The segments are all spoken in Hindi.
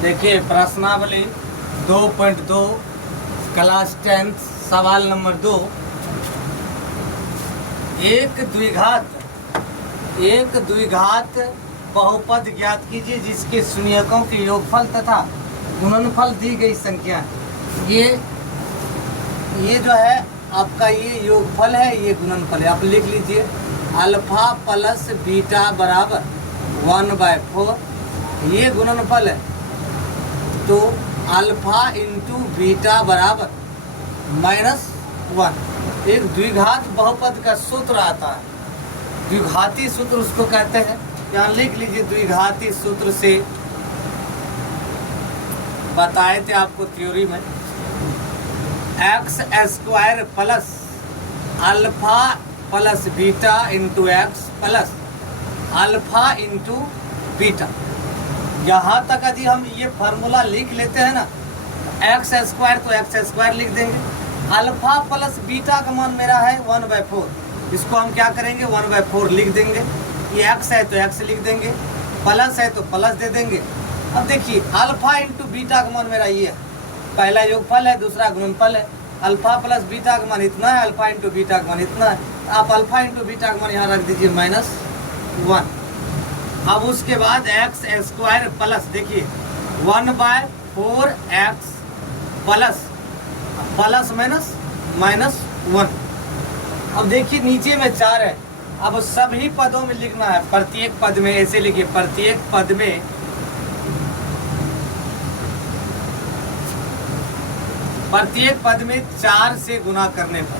देखिए प्रश्नावली 2.2 क्लास 10 सवाल नंबर 2। एक द्विघात बहुपद ज्ञात कीजिए जिसके शून्यकों के योगफल तथा गुणनफल दी गई संख्या है। ये जो है आपका ये योगफल है, ये गुणनफल है। आप लिख लीजिए अल्फा प्लस बीटा बराबर 1/4, ये गुणनफल है। तो अल्फा इंटू बीटा बराबर -1। एक द्विघात बहुपद का सूत्र आता है, द्विघाती सूत्र उसको कहते हैं। यहाँ लिख लीजिए द्विघाती सूत्र से बताए थे आपको थ्योरी में, x² plus alpha plus beta into x plus alpha into beta. यहाँ तक यदि हम ये फार्मूला लिख लेते हैं ना, x² तो x² लिख देंगे। अल्फा प्लस बीटा का मान मेरा है 1/4, इसको हम क्या करेंगे 1/4 लिख देंगे। ये x है तो x लिख देंगे, प्लस है तो प्लस दे देंगे। अब देखिए अल्फा इंटू बीटा का मान मेरा ये है, पहला योगफल है, दूसरा गुणनफल है। अल्फा प्लस बीटा का मान इतना है, अल्फा इंटू बीटा का मान इतना है। आप अल्फा इंटू बीटा का मान यहाँ रख दीजिए -1। अब उसके बाद x² प्लस देखिए 1/4x प्लस -1। अब देखिए नीचे में 4 है। अब सभी पदों में लिखना है, प्रत्येक पद में ऐसे लिखिए, प्रत्येक पद में 4 से गुना करने पर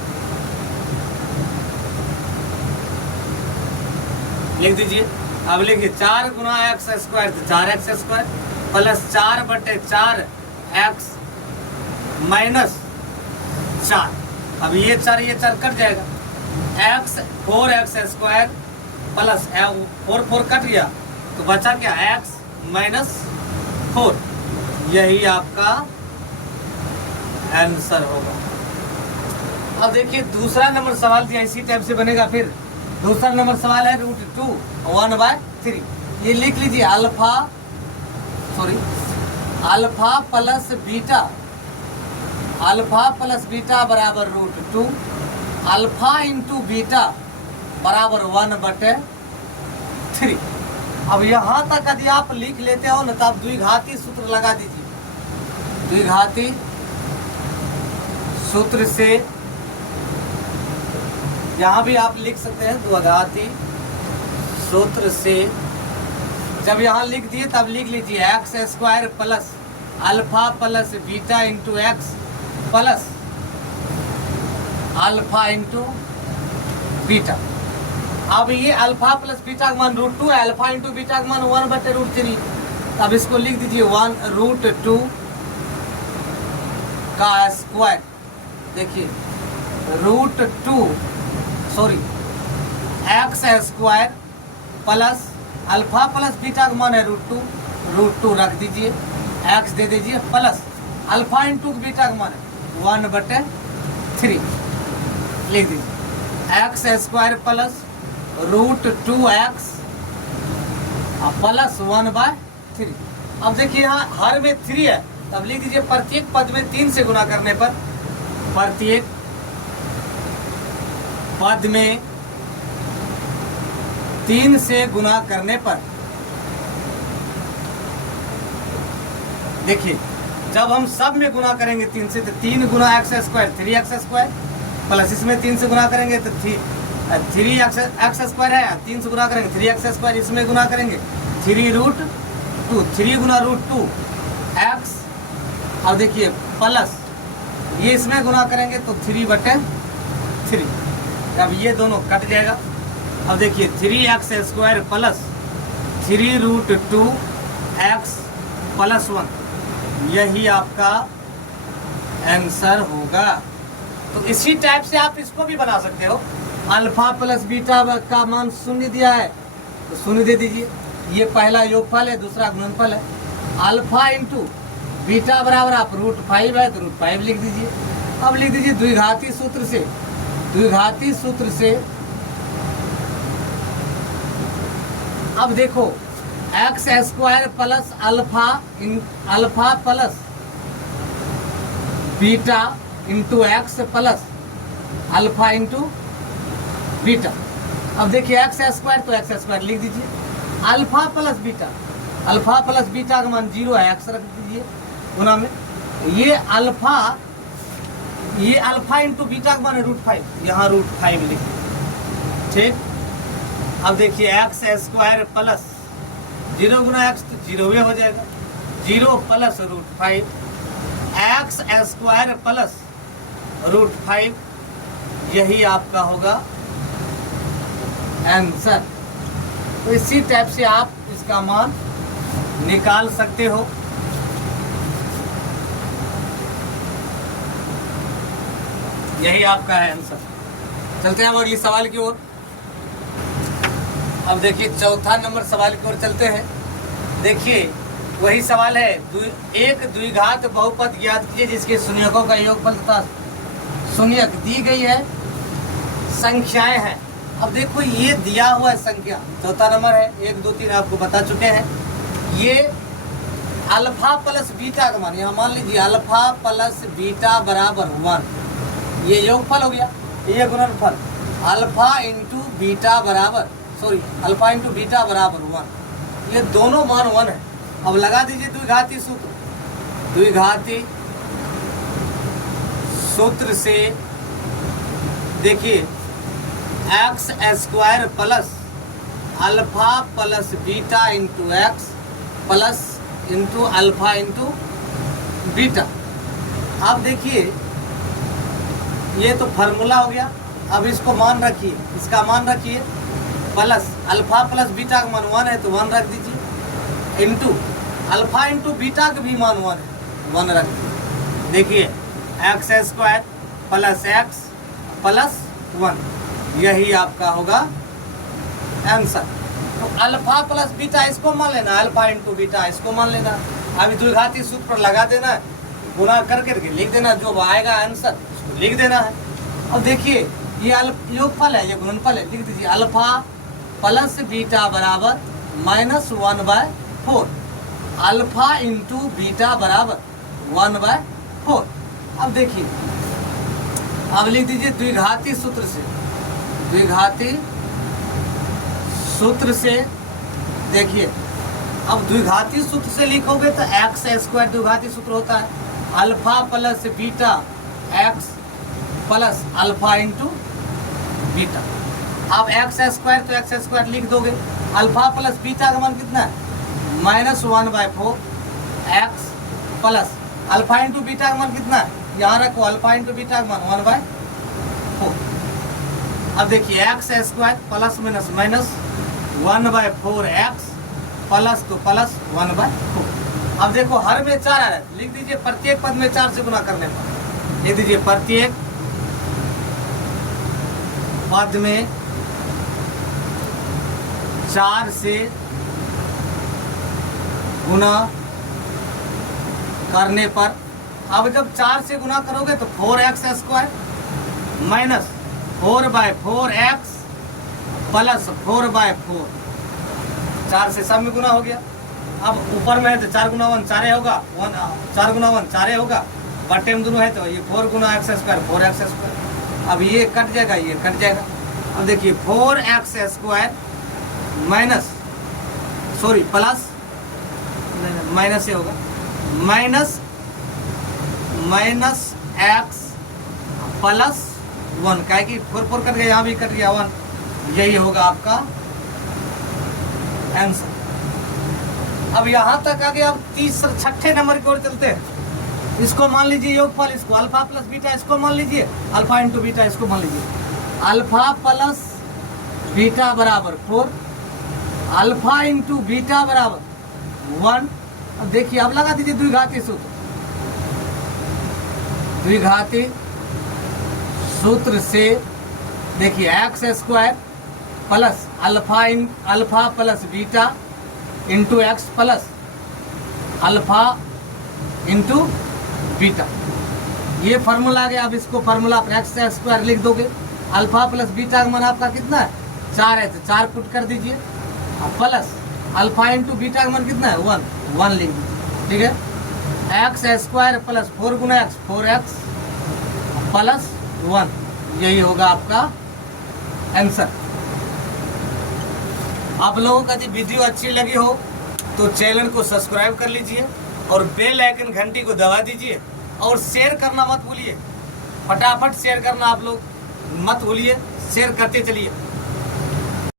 लिख दीजिए। अब लिखिए 4 गुना x² तो 4x² प्लस 4/4 x -4। अब ये 4 कट जाएगा। 4x² प्लस 4 कट गया तो बचा क्या x -4। यही आपका आंसर होगा। अब देखिए दूसरा नंबर सवाल दिया इसी टाइप से बनेगा। फिर दूसरा नंबर सवाल है √2 1/3। ये लिख लीजिए अल्फा प्लस बीटा बराबर √2, अल्फा इंटू बीटा बराबर 1/3। अब यहाँ तक यदि आप लिख लेते हो ना तो आप द्विघाती सूत्र लगा दीजिए। द्विघाती सूत्र से यहाँ भी आप लिख सकते हैं, द्विघाती सूत्र से जब यहाँ लिख दिए तब लिख लीजिए x² plus alpha plus beta into x plus alpha into beta. अब ये अल्फा प्लस बीटा का मान √2 है, अल्फा इंटू बीटा का मान 1/√3। अब इसको लिख दीजिए 1√2 का स्क्वायर। देखिए x² plus alpha plus beta का मान है √2 रख दीजिए, x दे दीजिए प्लस अल्फा इंटू बीटा का मान है 1/3 लिख दीजिए। x² plus √2x plus 1/3। अब देखिए यहाँ हर में 3 है, तब लिख दीजिए प्रत्येक पद में 3 से गुना करने पर, प्रत्येक पद में 3 से गुना करने पर देखिए जब हम सब में गुना करेंगे 3 से तो 3 गुना x² 3x² प्लस इसमें 3 से गुना करेंगे तो 3x² है, 3 से गुना करेंगे 3x², इसमें गुना करेंगे 3√2, 3 गुना √2 x। अब देखिए प्लस ये इसमें गुना करेंगे तो 3/3। अब ये दोनों कट जाएगा। अब देखिए 3x² प्लस 3√2x प्लस 1, यही आपका आंसर होगा। तो इसी टाइप से आप इसको भी बना सकते हो। अल्फा प्लस बीटा का मान 0 दिया है तो 0 दे दीजिए। ये पहला योगफल है, दूसरा गुणनफल है। अल्फा इंटू बीटा बराबर आप √5 है तो √5 लिख दीजिए। अब लिख दीजिए द्विघाती सूत्र से अब देखो x square plus alpha plus beta into x plus alpha into beta. अब देखिए एक्स स्क्वायर तो एक्स स्क्वायर लिख दीजिए, अल्फा प्लस बीटा का मान 0 है, एक्स रख दीजिए गुना में। ये अल्फा इंटू बीटा का मान है √5, यहाँ √5 लिख दीजिए, ठीक। अब देखिए एक्स स्क्वायर प्लस 0 गुना एक्स तो 0 हो जाएगा, 0 प्लस √5, एक्स स्क्वायर प्लस √5, यही आपका होगा आंसर। तो इसी टाइप से आप इसका मान निकाल सकते हो। यही आपका है आंसर। चलते हैं हम अगली सवाल की ओर। अब देखिए चौथा नंबर सवाल की ओर चलते हैं। देखिए वही सवाल है, एक द्विघात बहुपद ज्ञात कीजिए जिसके शून्यकों का योगफल तथा शून्यक दी गई है, संख्याएं हैं। अब देखो ये दिया हुआ है संख्या, चौथा नंबर है, 1 2 3 आपको बता चुके हैं। ये अल्फा प्लस बीटा का मान, यहाँ मान लीजिए अल्फा प्लस बीटा बराबर 1, ये योगफल हो गया, ये गुणनफल अल्फा इंटू बीटा बराबर 1, ये दोनों मान 1 है। अब लगा दीजिए द्विघाती सूत्र, द्विघाती सूत्र से देखिए x square plus alpha plus beta into x plus into alpha into beta. अब देखिए ये तो फार्मूला हो गया। अब इसको मान रखिए, इसका मान रखिए प्लस अल्फा प्लस बीटा का मान 1 है तो 1 रख दीजिए, इंटू अल्फा इंटू बीटा का भी मान 1 है, 1 रख दीजिए। देखिए x square plus x plus 1, यही आपका होगा आंसर। तो अल्फा प्लस बीटा इसको मान लेना, अल्फा इंटू बीटा इसको मान लेना। अभी द्विघाती सूत्र पर लगा देना है, गुना करके लिख देना, जो आएगा आंसर उसको लिख देना है। अब देखिए ये योगफल है, ये गुणनफल है, लिख दीजिए अल्फा प्लस बीटा बराबर -1/4, अल्फा इंटू बीटा बराबर 1/4। अब देखिए अब लिख दीजिए द्विघाती सूत्र से, द्विघाती सूत्र से देखिए, अब द्विघाती सूत्र से लिखोगे तो एक्स स्क्वायर द्विघाती सूत्र होता है, alpha plus beta x plus alpha into beta. अब एक्स स्क्वायर तो एक्स स्क्वायर लिख दोगे, अल्फा प्लस बीटा का मान कितना है -1/4, x plus alpha into beta का मान कितना है, यहाँ रखो अल्फा इंटू बीटा का मान 1/4। अब देखिए x square plus minus minus 1/4 x plus तो प्लस 1/4। अब देखो हर में 4 आ रहा है, लिख दीजिए प्रत्येक पद में 4 से गुना करने पर, लिख दीजिए प्रत्येक पद में 4 से गुना करने पर। अब जब 4 से गुना करोगे तो 4x square minus 4/4 x plus 4/4, 4 से सब में गुना हो गया। अब ऊपर में है तो 4 गुना 1 4 होगा, 4 गुना 1 4 होगा, बटे में दोनों है तो ये 4 गुना एक्स स्क्वायर 4x स्क्वायर। अब ये कट जाएगा, ये कट जाएगा। अब देखिए 4x square minus plus minus से होगा माइनस एक्स प्लस 1, क्या कि 4 कट गया, यहाँ भी कट गया 1, यही होगा आपका आंसर। अब यहाँ तक आगे अब छठे नंबर की ओर चलते हैं। इसको मान लीजिए योगफल, इसको अल्फा प्लस बीटा इसको मान लीजिए, अल्फा इंटू बीटा इसको मान लीजिए, अल्फा प्लस बीटा बराबर 4, अल्फा इंटू बीटा बराबर 1। अब देखिए अब लगा दीजिए द्विघाती सूत्र, द्विघाती सूत्र से देखिए x square plus alpha plus beta into x plus alpha into beta, ये फार्मूला आ गया। अब इसको फार्मूला पर एक्स स्क्वायर लिख दोगे, अल्फा प्लस बीटा का मान आपका कितना है 4 है तो 4 पुट कर दीजिए, प्लस अल्फा इंटू बीटा का मान कितना है 1 लिख दीजिए, ठीक है। एक्स स्क्वायर प्लस 4 गुना एक्स 4x प्लस 1, यही होगा आपका आंसर। आप लोगों का यदि वीडियो अच्छी लगी हो तो चैनल को सब्सक्राइब कर लीजिए और बेल आइकन घंटी को दबा दीजिए और शेयर करना मत भूलिए, फटाफट शेयर करना आप लोग मत भूलिए, शेयर करते चलिए।